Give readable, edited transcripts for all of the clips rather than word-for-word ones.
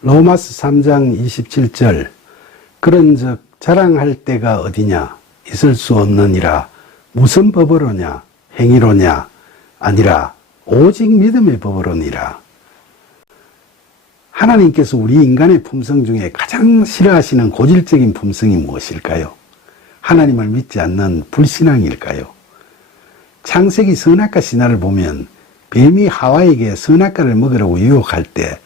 로마서 3장 27절 그런즉 자랑할 때가 어디냐 있을 수 없느니라. 무슨 법으로냐 행위로냐 아니라 오직 믿음의 법으로니라. 하나님께서 우리 인간의 품성 중에 가장 싫어하시는 고질적인 품성이 무엇일까요? 하나님을 믿지 않는 불신앙일까요? 창세기 선악과 신화를 보면 뱀이 하와에게 선악과를 먹으라고 유혹할 때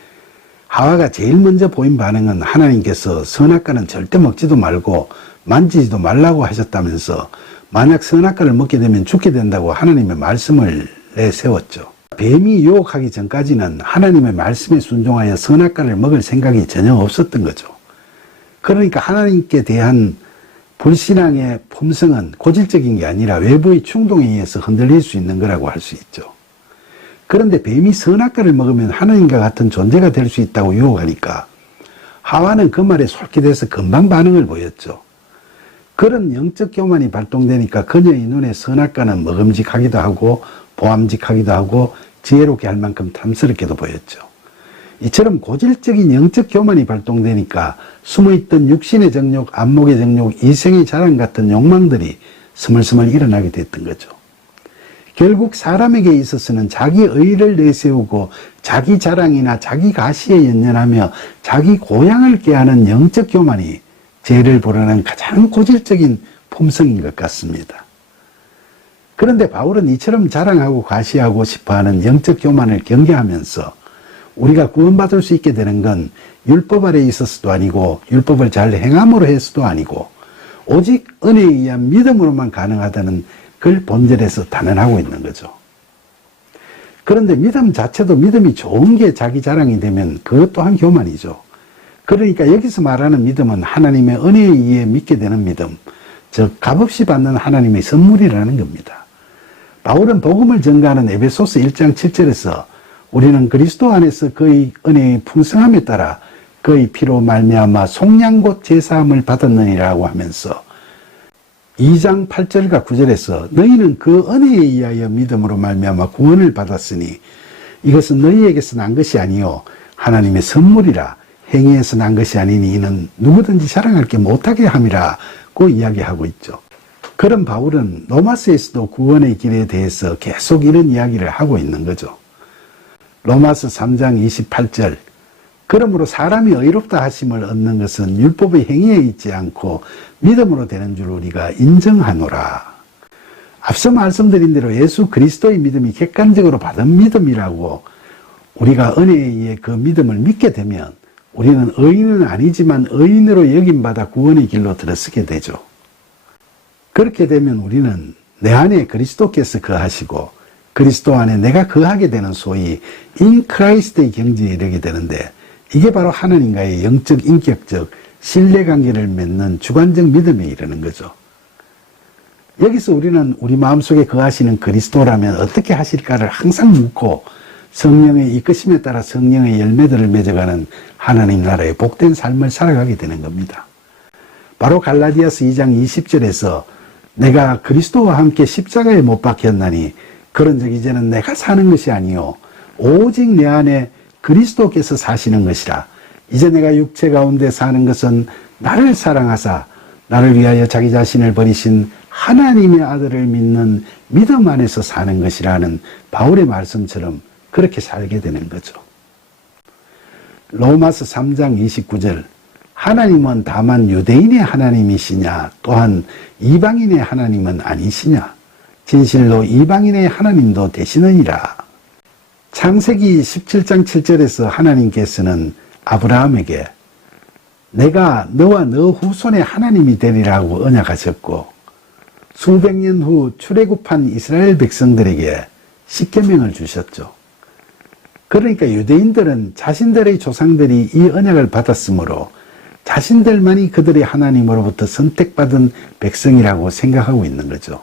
하와가 제일 먼저 보인 반응은 하나님께서 선악과는 절대 먹지도 말고 만지지도 말라고 하셨다면서 만약 선악과를 먹게 되면 죽게 된다고 하나님의 말씀을 내세웠죠. 뱀이 유혹하기 전까지는 하나님의 말씀에 순종하여 선악과를 먹을 생각이 전혀 없었던 거죠. 그러니까 하나님께 대한 불신앙의 품성은 고질적인 게 아니라 외부의 충동에 의해서 흔들릴 수 있는 거라고 할 수 있죠. 그런데 뱀이 선악과를 먹으면 하나님과 같은 존재가 될 수 있다고 유혹하니까 하와는 그 말에 솔깃해서 금방 반응을 보였죠. 그런 영적 교만이 발동되니까 그녀의 눈에 선악과는 먹음직하기도 하고 보암직하기도 하고 지혜롭게 할 만큼 탐스럽게도 보였죠. 이처럼 고질적인 영적 교만이 발동되니까 숨어있던 육신의 정욕, 안목의 정욕, 이생의 자랑 같은 욕망들이 스멀스멀 일어나게 됐던 거죠. 결국 사람에게 있어서는 자기 의의를 내세우고 자기 자랑이나 자기 가시에 연연하며 자기 고향을 깨하는 영적 교만이 죄를 불어넣는 가장 고질적인 품성인 것 같습니다. 그런데 바울은 이처럼 자랑하고 과시하고 싶어하는 영적 교만을 경계하면서 우리가 구원받을 수 있게 되는 건 율법 아래에 있어서도 아니고 율법을 잘 행함으로 해서도 아니고 오직 은혜에 의한 믿음으로만 가능하다는 그걸 본절에서 단언하고 있는 거죠. 그런데 믿음 자체도 믿음이 좋은 게 자기 자랑이 되면 그것 또한 교만이죠. 그러니까 여기서 말하는 믿음은 하나님의 은혜에 의해 믿게 되는 믿음, 즉 값없이 받는 하나님의 선물이라는 겁니다. 바울은 복음을 전가하는 에베소서 1장 7절에서 우리는 그리스도 안에서 그의 은혜의 풍성함에 따라 그의 피로 말미암아 속량 곧 제사함을 받았느니라고 하면서 2장 8절과 9절에서 너희는 그 은혜에 의하여 믿음으로 말미암아 구원을 받았으니 이것은 너희에게서 난 것이 아니요 하나님의 선물이라. 행위에서 난 것이 아니니 이는 누구든지 자랑할 게 못하게 함이라고 이야기하고 있죠. 그런 바울은 로마서에서도 구원의 길에 대해서 계속 이런 이야기를 하고 있는 거죠. 로마서 3장 28절 그러므로 사람이 의롭다 하심을 얻는 것은 율법의 행위에 있지 않고 믿음으로 되는 줄 우리가 인정하노라. 앞서 말씀드린 대로 예수 그리스도의 믿음이 객관적으로 받은 믿음이라고 우리가 은혜에 의해 그 믿음을 믿게 되면 우리는 의인은 아니지만 의인으로 여김받아 구원의 길로 들어서게 되죠. 그렇게 되면 우리는 내 안에 그리스도께서 거하시고 그리스도 안에 내가 거하게 되는 소위 인 크라이스트의 경지에 이르게 되는데 이게 바로 하나님과의 영적 인격적 신뢰관계를 맺는 주관적 믿음에 이르는 거죠. 여기서 우리는 우리 마음속에 거하시는 그리스도라면 어떻게 하실까를 항상 묻고 성령의 이끄심에 따라 성령의 열매들을 맺어가는 하나님 나라의 복된 삶을 살아가게 되는 겁니다. 바로 갈라디아서 2장 20절에서 내가 그리스도와 함께 십자가에 못 박혔나니 그런즉 이제는 내가 사는 것이 아니요 오직 내 안에 그리스도께서 사시는 것이라. 이제 내가 육체 가운데 사는 것은 나를 사랑하사 나를 위하여 자기 자신을 버리신 하나님의 아들을 믿는 믿음 안에서 사는 것이라는 바울의 말씀처럼 그렇게 살게 되는 거죠. 로마서 3장 29절 하나님은 다만 유대인의 하나님이시냐 또한 이방인의 하나님은 아니시냐 진실로 이방인의 하나님도 되시느니라. 창세기 17장 7절에서 하나님께서는 아브라함에게 내가 너와 너 후손의 하나님이 되리라고 언약하셨고 수백 년 후 출애굽한 이스라엘 백성들에게 십계명을 주셨죠. 그러니까 유대인들은 자신들의 조상들이 이 언약을 받았으므로 자신들만이 그들의 하나님으로부터 선택받은 백성이라고 생각하고 있는 거죠.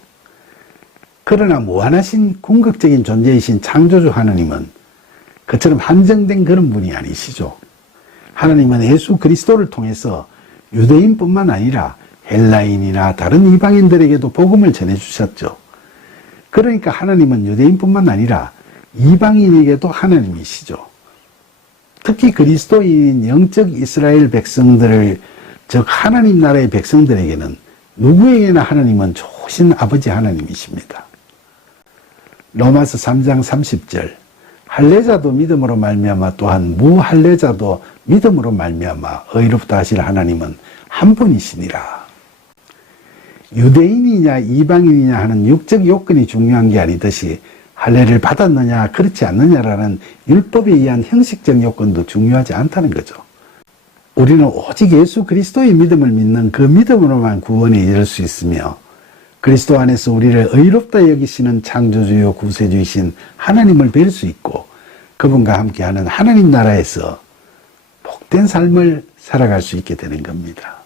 그러나 무한하신 궁극적인 존재이신 창조주 하나님은 그처럼 한정된 그런 분이 아니시죠. 하나님은 예수 그리스도를 통해서 유대인뿐만 아니라 헬라인이나 다른 이방인들에게도 복음을 전해주셨죠. 그러니까 하나님은 유대인뿐만 아니라 이방인에게도 하나님이시죠. 특히 그리스도인 영적 이스라엘 백성들을, 즉 하나님 나라의 백성들에게는 누구에게나 하나님은 좋으신 아버지 하나님이십니다. 로마서 3장 30절, 할례자도 믿음으로 말미암아 또한 무할례자도 믿음으로 말미암아 의롭다 하실 하나님은 한 분이시니라. 유대인이냐 이방인이냐 하는 육적 요건이 중요한 게 아니듯이 할례를 받았느냐 그렇지 않느냐라는 율법에 의한 형식적 요건도 중요하지 않다는 거죠. 우리는 오직 예수 그리스도의 믿음을 믿는 그 믿음으로만 구원에 이를 수 있으며, 그리스도 안에서 우리를 의롭다 여기시는 창조주요 구세주이신 하나님을 뵐 수 있고, 그분과 함께하는 하나님 나라에서 복된 삶을 살아갈 수 있게 되는 겁니다.